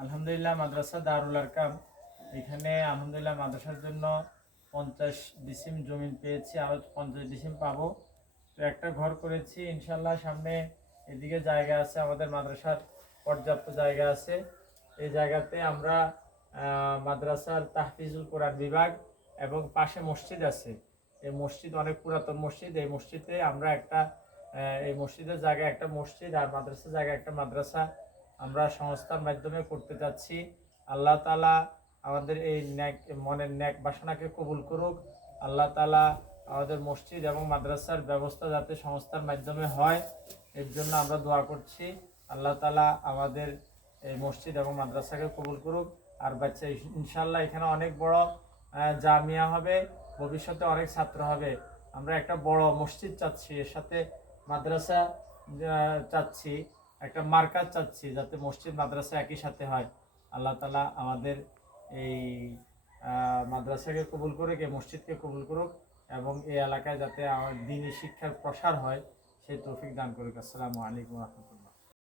আলহামদুলিল্লাহ মাদ্রাসা দারুল আরকাম এখানে আলহামদুলিল্লাহ মাদ্রাসার জন্য 50 ডিসিম জমি পেয়েছি, আরো 50 ডিসিম পাবো। তো একটা ঘর করেছি ইনশাল্লাহ। সামনে এদিকে জায়গা আছে, আমাদের মাদ্রাসার পর্যাপ্ত জায়গা আছে। এই জায়গাতে আমরা মাদ্রাসার তাহফিজুল কোরআন বিভাগ এবং পাশে মসজিদ আছে। এই মসজিদ অনেক পুরাতন মসজিদ। এই মসজিদে আমরা এই মসজিদের জায়গায় একটা মসজিদ আর মাদ্রাসার জায়গায় একটা মাদ্রাসা আমরা সংস্থার মাধ্যমে করতে যাচ্ছি। আল্লাহ তাআলা আমাদের এই মনের ন্যাক বাসনাকে কবুল করুক। আল্লাহ তাআলা আমাদের মসজিদ এবং মাদ্রাসার ব্যবস্থা যাতে সংস্থার মাধ্যমে হয়, এর জন্য আমরা দোয়া করছি। আল্লাহ তাআলা আমাদের এই মসজিদ এবং মাদ্রাসাকে কবুল করুক। আর বাচ্চা ইনশাল্লাহ এখানে অনেক বড় জামিয়া হবে, ভবিষ্যতে অনেক ছাত্র হবে। আমরা একটা বড় মসজিদ চাচ্ছি, এর সাথে মাদ্রাসা চাচ্ছি, একটা মার্কাজ চাচ্ছি, যাতে মসজিদ মাদ্রাসা একই সাথে হয়। আল্লাহ তাআলা আমাদের এই মাদ্রাসাকে কবুল করুক, এই মসজিদকে কবুল করুক এবং এই এলাকায় যাতে আমার দ্বীনি শিক্ষার প্রসার হয় সেই তৌফিক দান করুক। আসসালামু আলাইকুম ওয়া রাহমাতুল্লাহ।